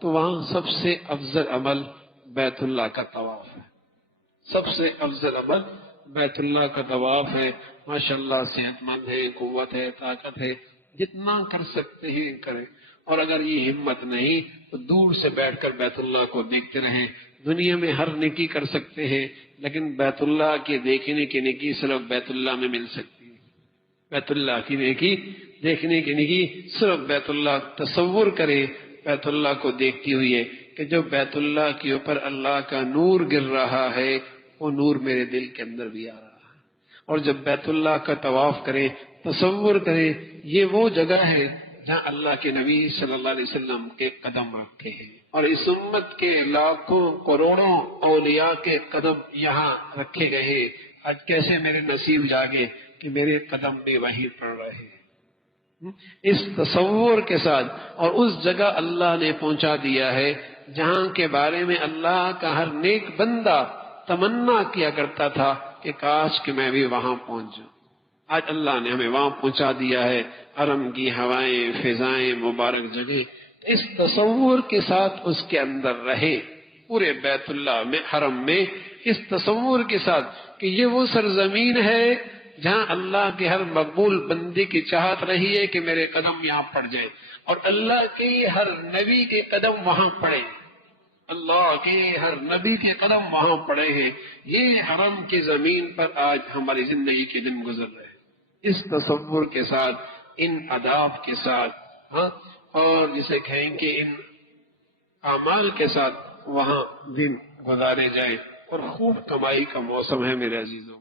تو وہاں سب سے افضل عمل بیت اللہ کا طواف ہے. سب سے افضل عمل بیت اللہ کا طواف ہے. ماشاءاللہ صحت مند ہے، قوت ہے، طاقت ہے، جتنا کر سکتے ہیں کریں. اور اگر یہ ہمت نہیں تو دور سے بیٹھ کر بیت اللہ کو دیکھتے رہیں. دنیا میں ہر نیکی کر سکتے ہیں، لیکن بیت اللہ کے دیکھنے کی نیکی صرف بیت اللہ میں مل سکتی ہے. بیت اللہ کی نیکی دیکھنے کی نیکی صرف بیت اللہ. تصور کریں بیت اللہ کو دیکھتی ہوئی ہے کہ جو بیت اللہ کے اوپر اللہ کا نور گر رہا ہے وہ نور میرے دل کے اندر بھی آ رہا ہے. اور جب بیت اللہ کا طواف کریں، تصور کریں یہ وہ جگہ ہے جہاں اللہ کے نبی صلی اللہ علیہ وسلم کے قدم رکھے ہیں، اور اس امت کے لاکھوں کروڑوں اولیاء کے قدم یہاں رکھے گئے ہیں. آج کیسے میرے نصیب جاگے کہ میرے قدم بھی وہیں پڑ رہے ہیں. اس تصور کے ساتھ، اور اس جگہ اللہ نے پہنچا دیا ہے جہاں کے بارے میں اللہ کا ہر نیک بندہ تمنا کیا کرتا تھا کہ کاش کہ میں بھی وہاں پہنچ جاؤں. آج اللہ نے ہمیں وہاں پہنچا دیا ہے. حرم کی ہوائیں، فضائیں، مبارک جگہ. اس تصور کے ساتھ اس کے اندر رہے پورے بیت اللہ میں، حرم میں، اس تصور کے ساتھ کہ یہ وہ سرزمین ہے جہاں اللہ کے ہر مقبول بندے کی چاہت رہی ہے کہ میرے قدم یہاں پڑ جائے، اور اللہ کے ہر نبی کے قدم وہاں پڑے. اللہ کے ہر نبی کے قدم وہاں پڑے ہیں. یہ حرم کی زمین پر آج ہماری زندگی کے دن گزر رہے ہیں اس تصور کے ساتھ، ان آداب کے ساتھ، اور جسے کہیں کہ ان اعمال کے ساتھ وہاں دن گزارے جائیں. اور خوب کمائی کا موسم ہے میرے عزیزوں.